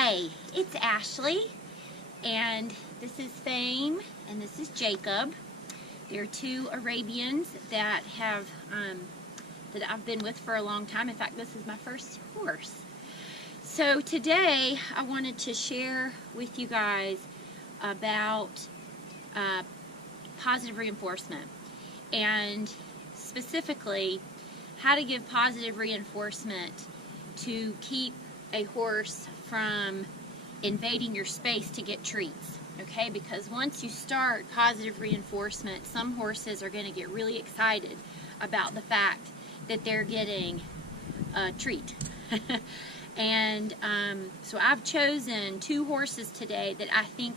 Hi, it's Ashley, and this is Fame, and this is Jacob. They're two Arabians that I've been with for a long time. In fact, this is my first horse. So today I wanted to share with you guys about positive reinforcement, and specifically how to give positive reinforcement to keep a horse from invading your space to get treats. Okay, because once you start positive reinforcement, some horses are going to get really excited about the fact that they're getting a treat. And so I've chosen two horses today that I think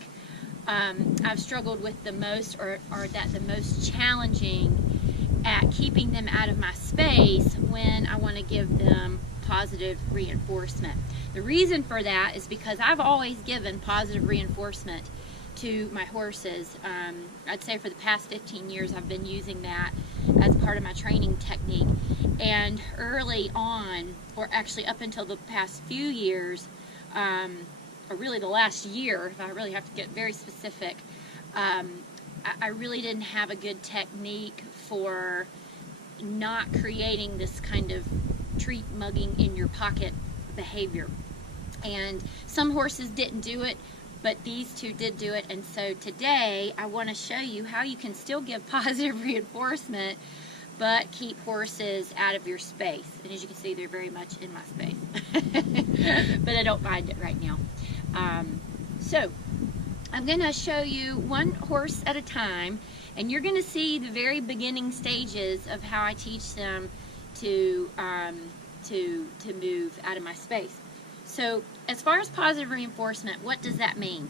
I've struggled with the most, or that the most challenging at keeping them out of my space when I want to give them positive reinforcement. The reason for that is because I've always given positive reinforcement to my horses. I'd say for the past 15 years I've been using that as part of my training technique. And early on, or actually up until the past few years, or really the last year, if I really have to get very specific, I really didn't have a good technique for not creating this kind of treat mugging in your pocket behavior. And some horses didn't do it, but these two did do it. And so today I want to show you how you can still give positive reinforcement but keep horses out of your space. And as you can see, they're very much in my space. But I don't mind it right now. So I'm going to show you one horse at a time, and you're going to see the very beginning stages of how I teach them to move out of my space. So as far as positive reinforcement, what does that mean?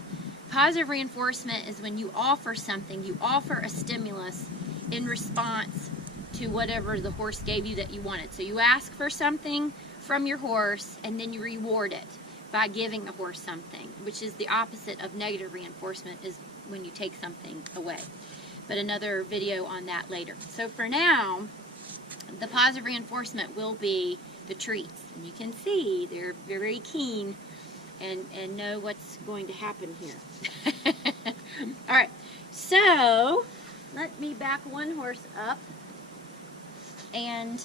Positive reinforcement is when you offer something, you offer a stimulus in response to whatever the horse gave you that you wanted. So you ask for something from your horse, and then you reward it by giving the horse something, which is the opposite of negative reinforcement, is when you take something away. But another video on that later. So for now, the positive reinforcement will be the treats. And you can see they're very keen and know what's going to happen here. Alright, so let me back one horse up and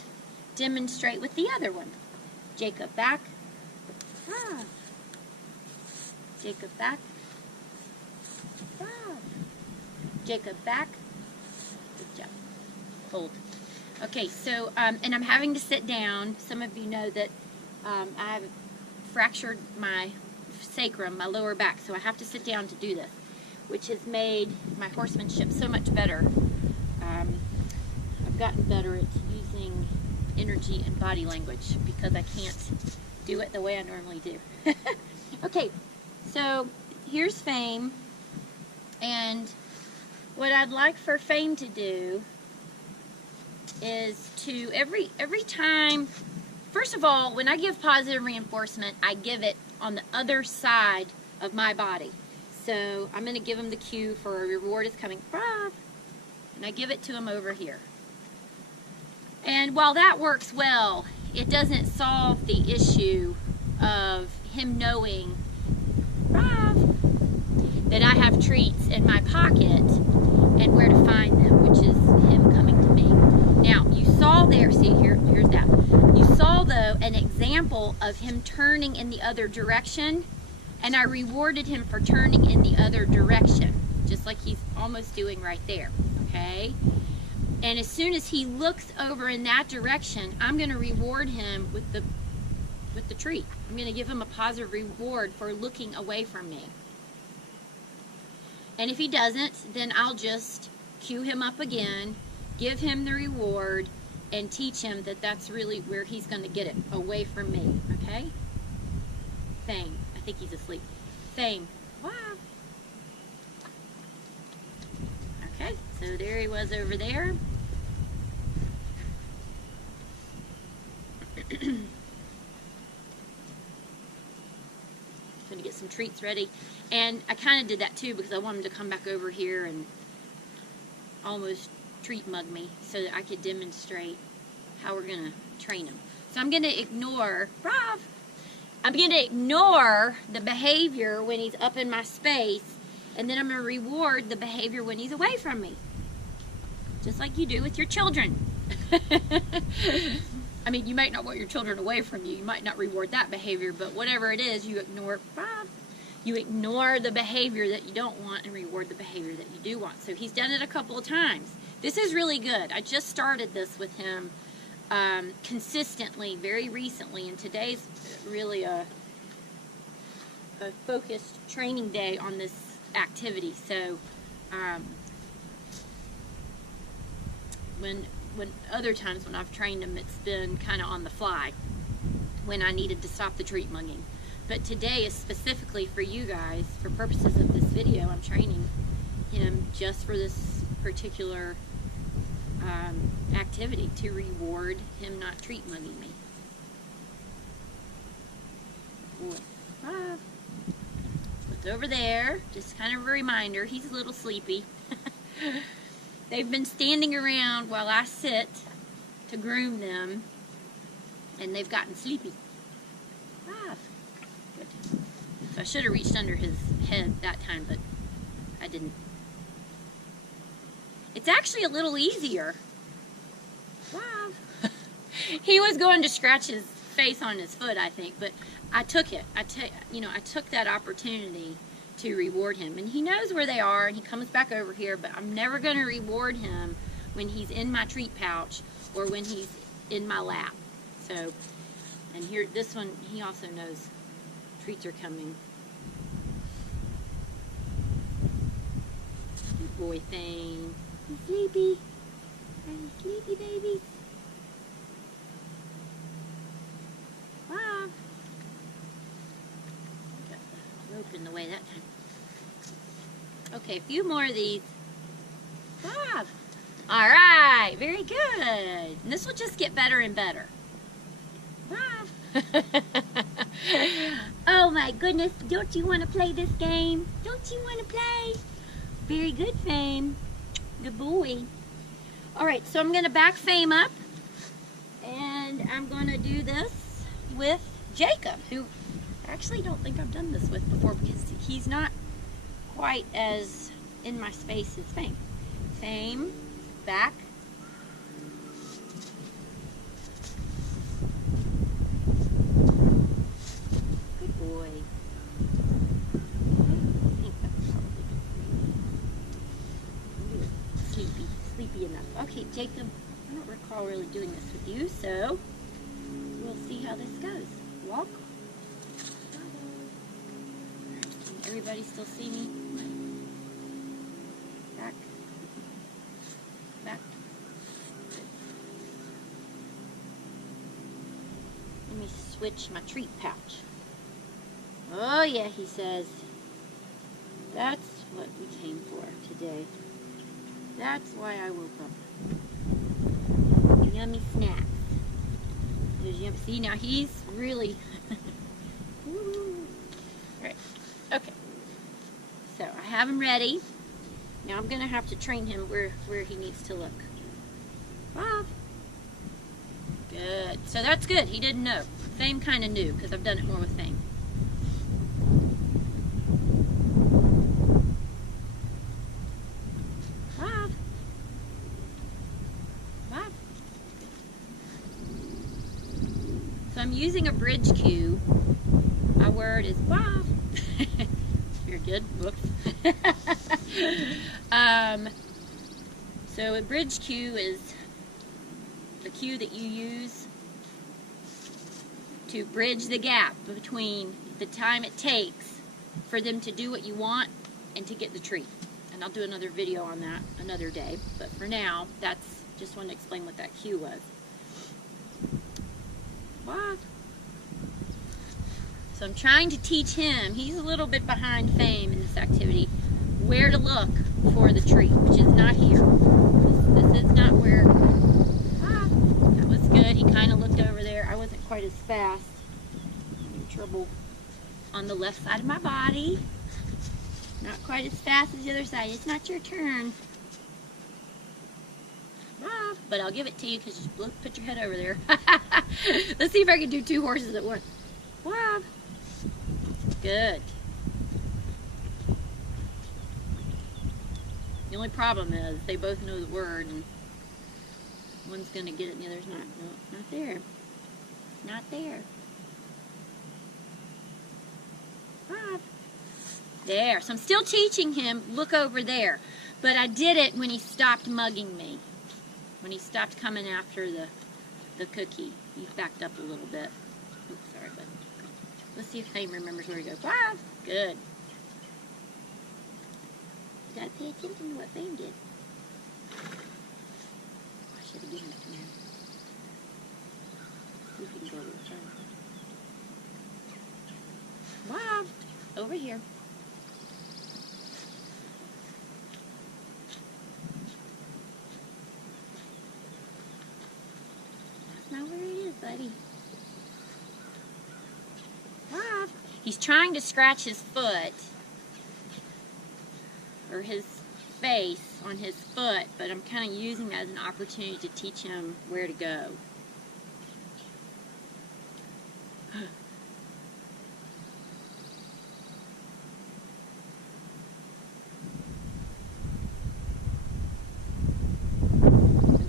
demonstrate with the other one. Jacob, back. Ah. Jacob, back. Ah. Jacob, back. Good job. Hold. Okay, so, and I'm having to sit down. Some of you know that I've fractured my sacrum, my lower back, so I have to sit down to do this, which has made my horsemanship so much better. I've gotten better at using energy and body language because I can't do it the way I normally do. Okay, so here's Fame, and what I'd like for Fame to do is to every time, first of all, when I give positive reinforcement, I give it on the other side of my body. So I'm going to give him the cue for a reward is coming, and I give it to him over here. And while that works well, it doesn't solve the issue of him knowing that I have treats in my pocket and where to find them, which is him coming to me. Now, you saw there, see, here's that. You saw, though, an example of him turning in the other direction, and I rewarded him for turning in the other direction, just like he's almost doing right there, okay? And as soon as he looks over in that direction, I'm going to reward him with the treat. I'm going to give him a positive reward for looking away from me. And if he doesn't, then I'll just cue him up again, give him the reward, and teach him that that's really where he's going to get it, away from me, okay? Fame. I think he's asleep. Fame. Wow. Okay, so there he was over there. Going to get some treats ready. And I kind of did that too because I want him to come back over here and almost treat mug me so that I could demonstrate how we're going to train him. So I'm going to ignore Rob. I'm going to ignore the behavior when he's up in my space, and then I'm going to reward the behavior when he's away from me. Just like you do with your children. I mean, you might not want your children away from you. You might not reward that behavior, but whatever it is, you ignore. You ignore the behavior that you don't want and reward the behavior that you do want. So he's done it a couple of times. This is really good. I just started this with him consistently, very recently, and today's really a focused training day on this activity. So when other times when I've trained him, it's been kind of on the fly when I needed to stop the treat mugging. But today is specifically for you guys, for purposes of this video. I'm training him just for this particular activity, to reward him not treat mugging me. 4, 5. Look over there, just kind of a reminder, he's a little sleepy. They've been standing around while I sit to groom them, and they've gotten sleepy. 5. Good. So I should have reached under his head that time, but I didn't. It's actually a little easier. 5. He was going to scratch his face on his foot, I think, but I took it. I took that opportunity to reward him, and he knows where they are, and he comes back over here, but I'm never going to reward him when he's in my treat pouch or when he's in my lap. So, and here, this one, he also knows treats are coming. Good boy thing. You sleepy? Are you sleepy, baby? 5. Got the rope in the way that time. Okay, a few more of these. 5. All right, very good. And this will just get better and better. 5. Oh my goodness, don't you want to play this game? Don't you want to play? Very good, Fame. Good boy. All right, so I'm going to back Fame up, and I'm going to do this with Jacob, who I actually don't think I've done this with before because he's not quite as in my space as Fame. Fame, back. Good boy. I think that's probably sleepy enough. Okay, Jacob, I don't recall really doing this with you, so we'll see how this goes. Walk. Can everybody still see me? Back. Back. Let me switch my treat pouch. Oh yeah, he says. That's what we came for today. That's why I woke up. Yummy snacks. There's yummy. See, now he's really... Alright, okay. So, I have him ready. Now I'm going to have to train him where he needs to look. 5. Good. So that's good. He didn't know. Fame kind of knew, because I've done it more with Fame. 5. 5. So I'm using a bridge cue. My word is 5. You're good. Whoops. So a bridge cue is the cue that you use to bridge the gap between the time it takes for them to do what you want and to get the treat. And I'll do another video on that another day, but for now, that's just want to explain what that cue was. 5. So I'm trying to teach him, he's a little bit behind Fame in this activity, where to look for the treat, which is not here. This is not where... That was good. He kind of looked over there. I wasn't quite as fast. I'm in trouble on the left side of my body. Not quite as fast as the other side. It's not your turn. But I'll give it to you because you put your head over there. Let's see if I can do 2 horses at once. Good. The only problem is they both know the word, and one's going to get it and the other's not. No, it's not there. Not there. 5. There. So I'm still teaching him, look over there. But I did it when he stopped mugging me. When he stopped coming after the cookie. He backed up a little bit. Oops, sorry, but let's see if Fame remembers where to go. 5. Good. You gotta pay attention to what Fame did. I should have given it to him. See if he can go to the front. 5. Over here. That's not where it is, buddy. 5. He's trying to scratch his foot, or his face on his foot, but I'm kind of using that as an opportunity to teach him where to go.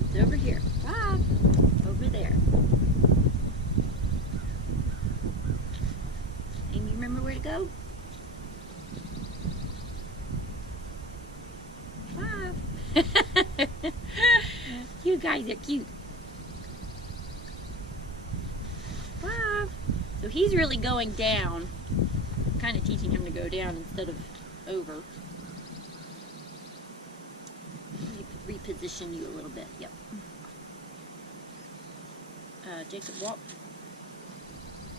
It's over here. 5. Over there. And you remember where to go? 5. You guys are cute. 5. So he's really going down. I'm kind of teaching him to go down instead of over. Let me reposition you a little bit. Yep. Jacob, walk.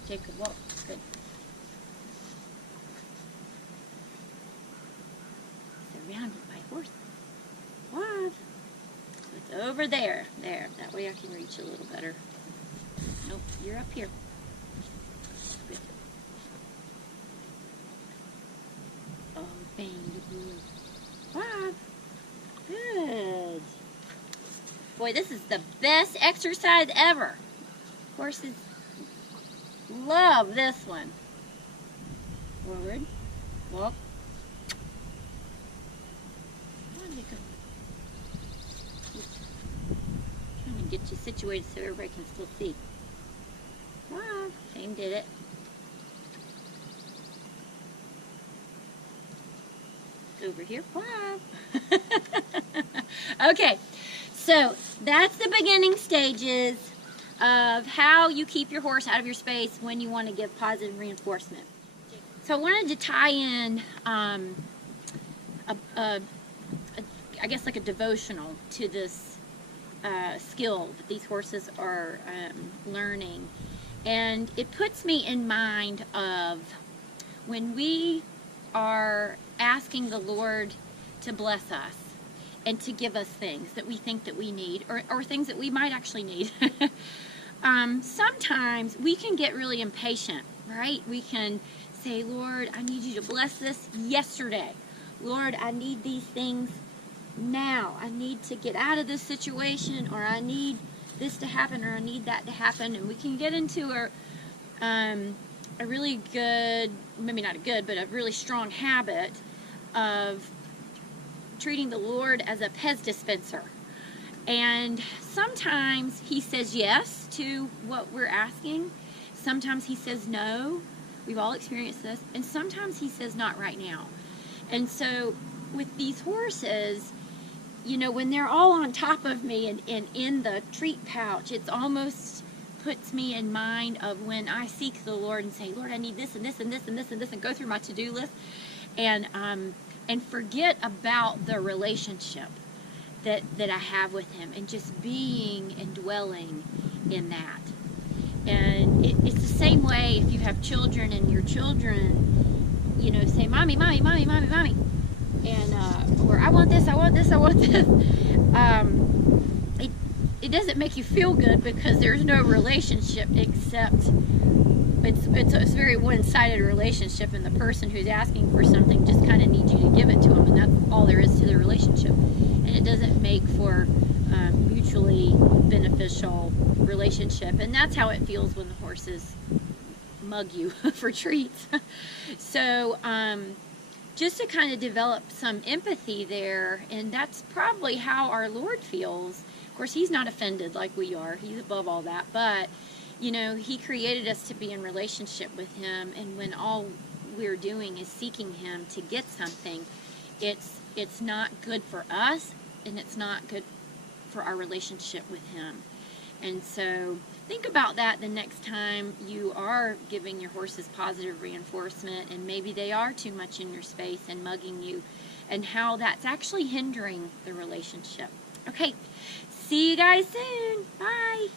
Jacob, walk. Good. Surrounded by horses. 5. So it's over there. There. That way I can reach a little better. Nope, you're up here. Good. Oh, bang. 5. Good. Boy, this is the best exercise ever. Horses love this one. Forward. Walk. Trying to get you situated so everybody can still see. 5. Fame did it. Over here. 5. Okay, so that's the beginning stages of how you keep your horse out of your space when you want to give positive reinforcement. So I wanted to tie in I guess like a devotional to this skill that these horses are learning. And it puts me in mind of when we are asking the Lord to bless us and to give us things that we think that we need, or things that we might actually need. Sometimes we can get really impatient, right? We can say, Lord, I need you to bless this yesterday. Lord, I need these things now. I need to get out of this situation, or I need this to happen, or I need that to happen. And we can get into a really good, maybe not a good, but a really strong habit of treating the Lord as a Pez dispenser. And sometimes he says yes to what we're asking. Sometimes he says no. We've all experienced this. And sometimes he says not right now. And so with these horses, you know, when they're all on top of me and in the treat pouch, it's almost puts me in mind of when I seek the Lord and say, Lord, I need this and this and this and this and this, and go through my to-do list and forget about the relationship that I have with him, and just being and dwelling in that. And it's the same way if you have children and your children, you know, say, Mommy, Mommy, Mommy, Mommy, Mommy. And, or I want this, I want this, I want this. It doesn't make you feel good because there's no relationship, except it's a very one-sided relationship, and the person who's asking for something just kind of needs you to give it to them, and that's all there is to the relationship. And it doesn't make for mutually beneficial relationship. And that's how it feels when the horses mug you for treats. So just to kind of develop some empathy there, and that's probably how our Lord feels. Of course, he's not offended like we are. He's above all that, but you know, he created us to be in relationship with him, and when all we're doing is seeking him to get something, it's not good for us, and it's not good for our relationship with him. And so think about that the next time you are giving your horses positive reinforcement, and maybe they are too much in your space and mugging you, and how that's actually hindering the relationship. Okay, see you guys soon. Bye.